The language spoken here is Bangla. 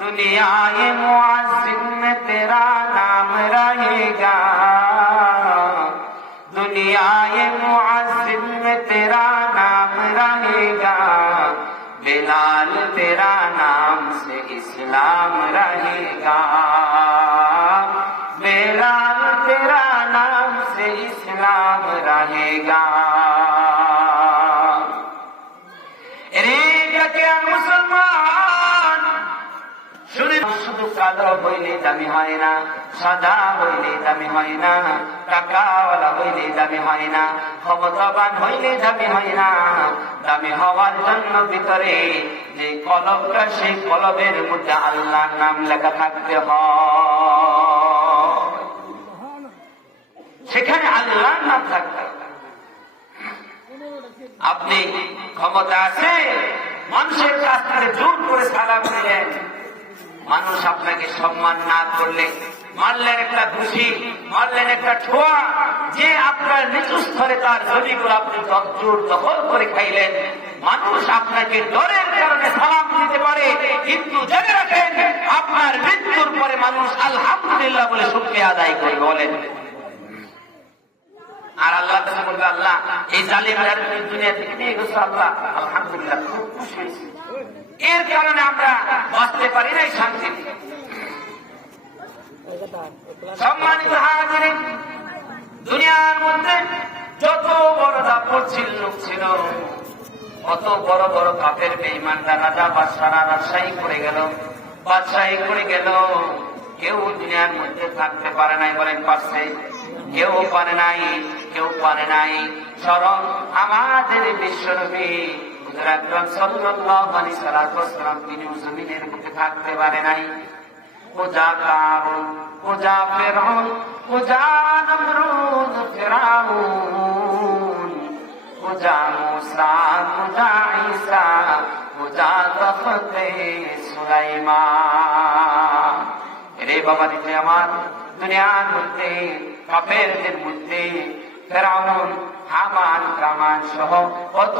दुनियाए मुअज़्ज़िन में तेरा नाम रहेगा, दुनियाए मुअज़्ज़िन में तेरा नाम रहेगा, बिलाल तेरा नाम से इस्लाम रहेगा, बिलाल तेरा नाम से इस्लाम रहेगा। मुसलमान শুনে শুধু কালো হইলে দামি হয় না, সাদা হইলে দামি হয় না, টাকাওয়ালা হইলে দামি হয় না, ক্ষমতাবান হইলে দামি হয় না। দামি হওয়ার জন্য ভিতরে যে কলমটা, সেই কলমের মধ্যে আল্লাহর নাম লেখা থাকতে হয়, সেখানে আল্লাহর নাম থাকতে হয়। আপনি ক্ষমতা আছে, মানুষের কাছ থেকে জোর করে সালাম দিলেন, মানুষ আপনাকে সম্মান না করলে মারলেন একটা ঘুষি, মারলেন একটা ছোঁয়া, যে আপনার নিচু স্তরে তার জমিগুলো আপনি জোর দখল করে খাইলেন, মানুষ আপনাকে ডরের কারণে সালাম দিতে পারে, কিন্তু জেনে রাখেন আপনার মৃত্যুর পরে মানুষ আলহামদুলিল্লাহ বলে শুকরিয়া আদায় করবে। বলেন, আর আল্লাহ কাছে বলবে, আল্লাহ এই জালিমরা দুনিয়া থেকে নিয়ে গেছে, আল্লাহ আলহামদুলিল্লাহ খুব খুশি হয়েছি। এর কারণে আমরা বাঁচতে পারি নাই শান্তিতে। সম্মানিত হাজিরিন, দুনিয়ার মধ্যে যত বড় দাপট লোক ছিল, কত বড় বড় কাফের বেঈমানরা রাজা বাদশাহরা রাজশাহী করে গেল, বাদশাহী করে গেল, কেউ দুনিয়ার মধ্যে থাকতে পারে নাই। বলেন পারছে? কেউ পারে নাই, কেউ পারে নাই। স্মরণ আমাদের বিশ্বনবী আকরাম সাল্লাল্লাহু আলাইহি ওয়াসাল্লাম, তিনি জমিনের মধ্যে থাকতে পারে নাই। খোদা কারুন, খোদা ফিরআউন, খোদা নমরুদ ফিরআউন, খোদা মুসা, খোদা ঈসা, খোদা তখতে সুলাইমান। রে বাবা দিতে আমার, দুনিয়ার মধ্যে কাফেরদের মধ্যে ফিরআউন, হামান, কামান সহ কত